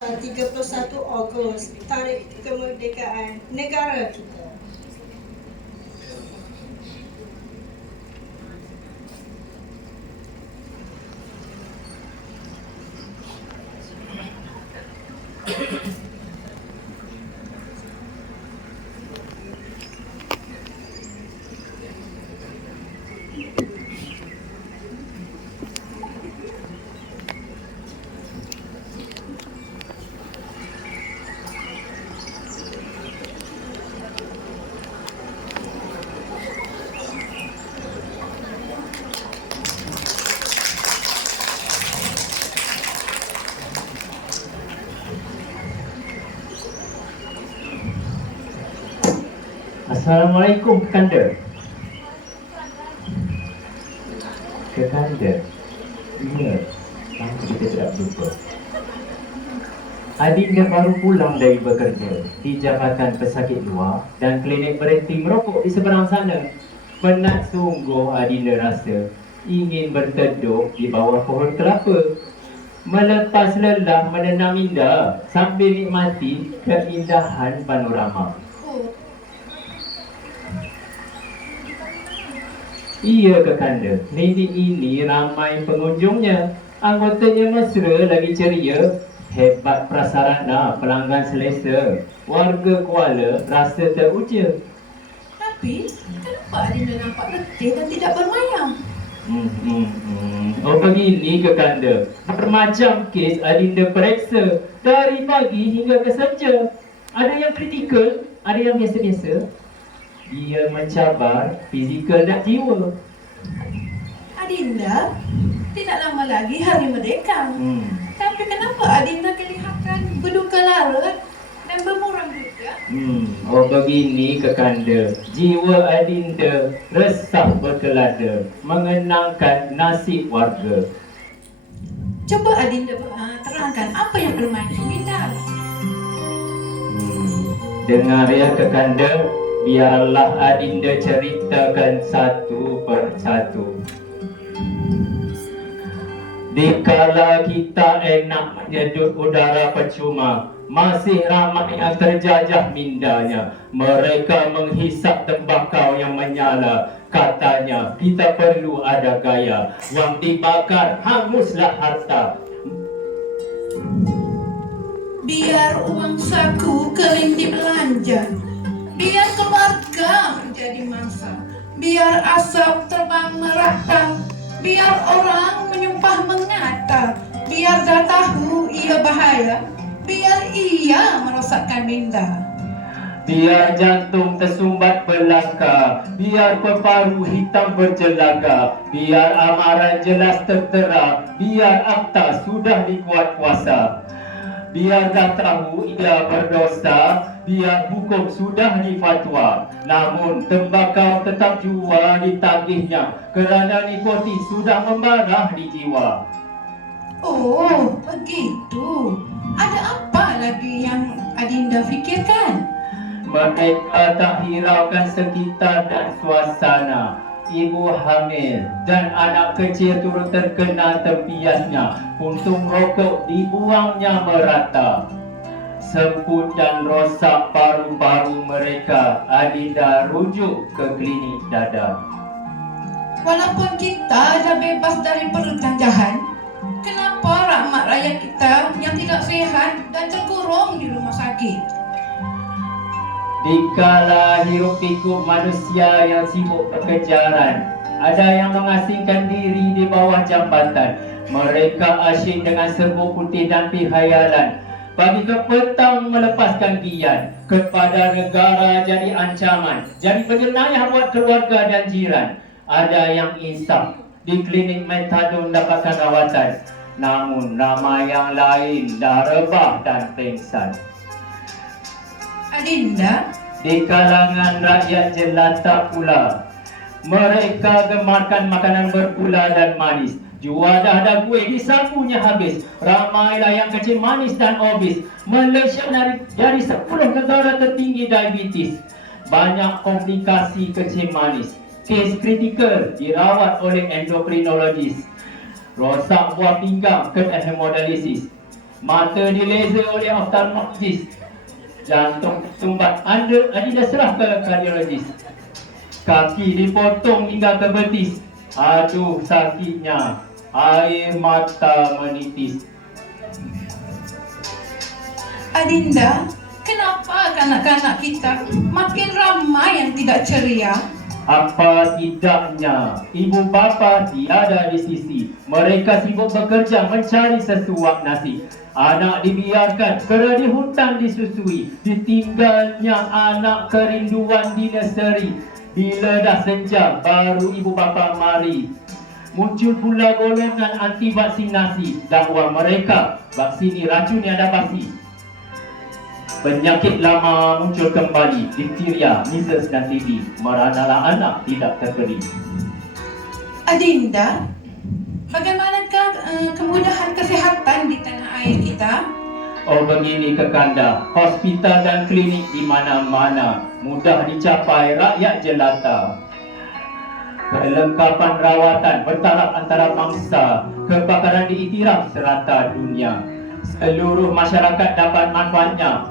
31 Ogos, Tarikh Kemerdekaan Negara kita. Assalamualaikum Kekanda Kekanda Ya Lama kita tidak lupa Adinda baru pulang dari bekerja di Jabatan Pesakit Luar dan klinik berhenti merokok di seberang sana. Penat sungguh Adinda rasa ingin berteduh di bawah pohon kelapa. Melepas lelah menenang indah sambil nikmati keindahan panorama. Iya Kekanda, klinik ini ramai pengunjungnya. Anggotanya mesra lagi ceria. Hebat prasarana pelanggan selesa. Warga Kuala rasa teruja. Tapi, kenapa Adinda nampak letih dan tidak bermayam? Hmm, hmm, hmm. Oh begini Kekanda. Bermacam kes Adinda periksa. Dari pagi hingga ke senja. Ada yang kritikal, ada yang biasa-biasa. Dia mencabar fizikal dan jiwa. Adinda, tidak lama lagi hari merdeka. Hmm. Tapi kenapa Adinda kelihatan berduka lara dan bermuram juga? Hmm, oh begini kekanda, jiwa Adinda resah berkelada mengenangkan nasib warga. Coba Adinda uh, terangkan apa yang bermain Adinda. Hmm, dengar ya kekanda, biarlah Adinda ceritakan satu persatu. Dikala kita enak menyedut udara percuma, masih ramai yang terjajah mindanya. Mereka menghisap tembakau yang menyala. Katanya, kita perlu ada gaya. Yang dibakar, hanguslah harta. Biar uang saku kelinti belanja. Menjadi mangsa. Biar asap terbang merata. Biar orang menyumpah mengata. Biar dah tahu ia bahaya. Biar ia merosakkan minda. Biar jantung tersumbat belaka Biar peparu hitam berjelaga Biar amaran jelas tertera Biar akta sudah dikuat kuasa Biar dah tahu ia berdosa Biar hukum sudah difatwa Namun tembakau tetap jua ditagihnya Kerana nikotin sudah membara di jiwa Oh, begitu. Ada apa lagi yang Adinda fikirkan? Mereka tak hiraukan sekitar dan suasana Ibu hamil dan anak kecil turut terkena tempiasnya Puntung rokok dibuangnya merata Semput dan rosak paru-paru mereka Adinda rujuk ke klinik dada Walaupun kita dah bebas dari perjanjahan, kenapa rahmat rakyat kita yang tidak sehat dan terkurung di rumah sakit? Dikala hiruk pikuk manusia yang sibuk berkejaran Ada yang mengasingkan diri di bawah jambatan. Mereka asyik dengan serbuk putih dan pihayalan Pagi ke petang melepaskan giat Kepada negara jadi ancaman Jadi penyelaya buat keluarga dan jiran. Ada yang insaf Di klinik metadon dapatkan rawatan. Namun ramai yang lain dah rebah dan pengsan Adinda, di kalangan rakyat jelata pula. Mereka gemarkan makanan bergula dan manis. Juadah dan kue disapunya habis. Ramailah yang kecil manis dan obes. Malaysia dari, dari 10 negara tertinggi diabetes. Banyak komplikasi kecil manis. Kes kritikal dirawat oleh endokrinologis. Rosak buah pinggang kena hemodialisis. Mata dilaser oleh ophthalmologist. Jantung sumbat anda anda serah ke kardiologis. Kaki dipotong hingga ke betis. Aduh sakitnya. Air mata menitis. Adinda, kenapa kanak-kanak kita makin ramai yang tidak ceria? Apa tidaknya ibu bapa tiada di sisi Mereka sibuk bekerja mencari sesuap nasi Anak dibiarkan kerana di hutan disusui Ditinggalnya anak kerinduan di nursery. Bila dah senja baru ibu bapa mari. Muncul pula golongan anti vaksinasi Dakwa mereka vaksini racun yang ada basi. Penyakit lama muncul kembali Difteria, measles dan TB Meranalah anak tidak terkering Adinda, bagaimanakah uh, kemudahan kesehatan di tanah air kita? Oh begini kekanda Hospital dan klinik di mana-mana Mudah dicapai rakyat jelata. Kelengkapan rawatan bertaraf antara bangsa Kebakaran diiktiraf serata dunia. Seluruh masyarakat dapat manfaatnya.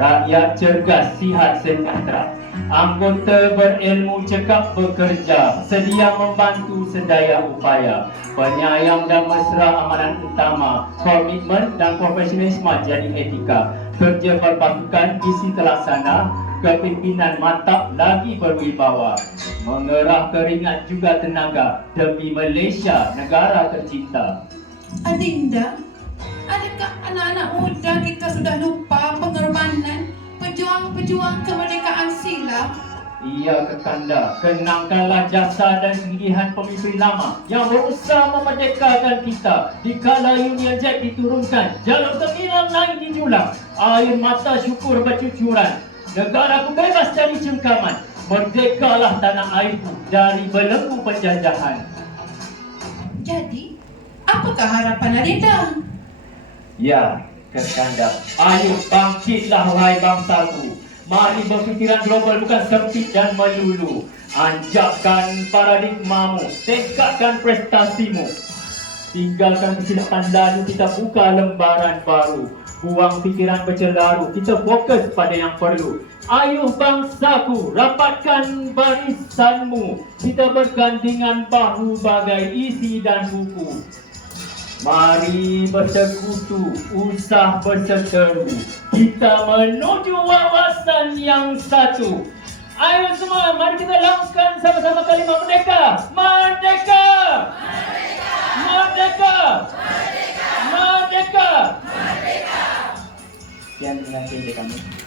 Rakyat cergas, sihat, sejahtera Anggota berilmu cekap bekerja Sedia membantu sedaya upaya. Penyayang dan mesra amalan utama Komitmen dan profesionalisme jadi etika. Kerja berpasukan isi terlaksana Kepimpinan mantap lagi berwibawa. Mengerah keringat juga tenaga Demi Malaysia, negara tercinta. Adinda, adakah anak-anak muda kita sudah lupa pengorbanan? Pejuang-pejuang kemerdekaan Ia kekanda, kenangkanlah jasa dan kegigihan pemimpin lama yang berusaha memerdekakan kita. Dikala Union Jack diturunkan, jalur terbilang naik di julang. Air mata syukur bercucuran. Negaraku bebas dari cengkaman. Merdekalah tanah airku dari belenggu penjajahan. Jadi, apakah harapan Adinda? Ya, kekanda. Ayo bangkitlah wahai bangsaku. Mari berfikiran global bukan sempit dan melulu. Anjakkan paradigmamu, tingkatkan prestasimu. Tinggalkan kesilapan lalu, kita buka lembaran baru. Buang fikiran bercelaru, kita fokus pada yang perlu. Ayuh bangsaku, rapatkan barisanmu. Kita bergandingan bahu bagai isi dan buku. Mari bersekutu, usah berseteru. Kita menuju wawasan yang satu. Ayo semua, mari kita langskan sama-sama kalimah merdeka. Merdeka! Merdeka! Merdeka! Merdeka! Sekian terima kasih dari kami.